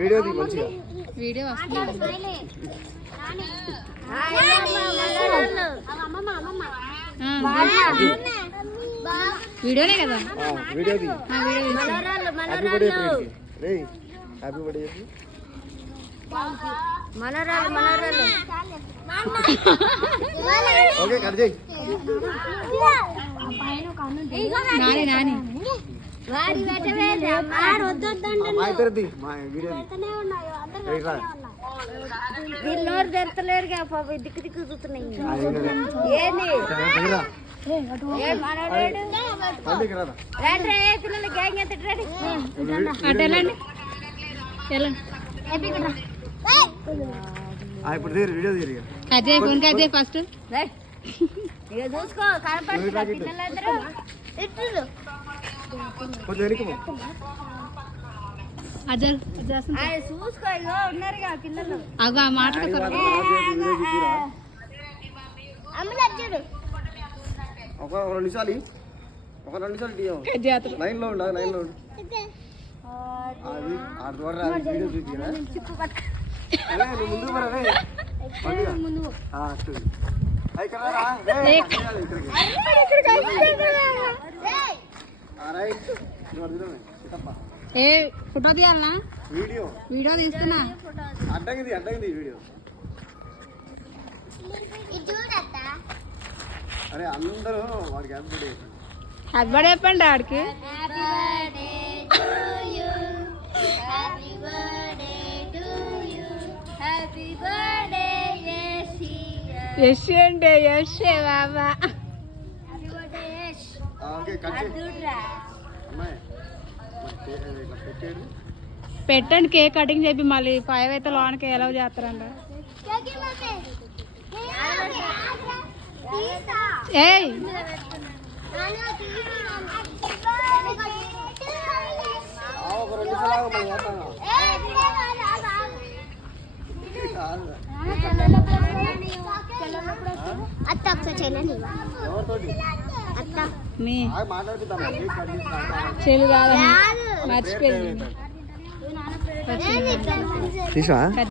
Video తీ మంచిగా. Video వస్తుంది. వీడియోనే కదా. వీడియో తీ. హ్యాపీ బర్త్డే రే. హ్యాపీ బర్త్డే చెప్పు. ఓకే కట్ చేయి. నాని నాని నోరు తెరతలేరుగా పాప దిక్కు దిక్కు చూస్తున్నాయి. ఏంది పిల్లలు గ్యాంగ్ ఎత్తడి అటు వెళ్ళండి వెళ్ళండి. ఇప్పుడు వీడియో తీరు. కజే ఫోన్ కజే ఫస్ట్ ఇక చూసుకో కనపడుతుందా పిల్లలందరూ కొంచెం వెనక్కి పో. అజర్ చూసుకో ఇగో ఉన్నారుగా పిల్లలు. అగో ఆ మాట ఒక 2 నిమిషాలు ఒక 2 నిమిషాలు జాతర లైన్లో ఉండు లైన్లో ఉండు. అది ఆడ ద్వారా వీడియో చూపిరా. నువ్వు ముందు పడవే. ఏ ఫోటో తీయాలనా? వీడియో వీడియో తీస్తున్నా. అడ్డంగిది వీడియో. అరే అందరూ వాడికి హ్యాపీ బర్త్డే చెప్పండి ఆడికి. యశ్ అంటే యశ్ బాబా. పెట్టండి కేక్ కటింగ్ చెప్పి మళ్ళీ 5 అయితే లోనికి ఎలా చేస్తారంట. ఏయ్ మీ చెల్లి కాదు మర్చిపోయింది.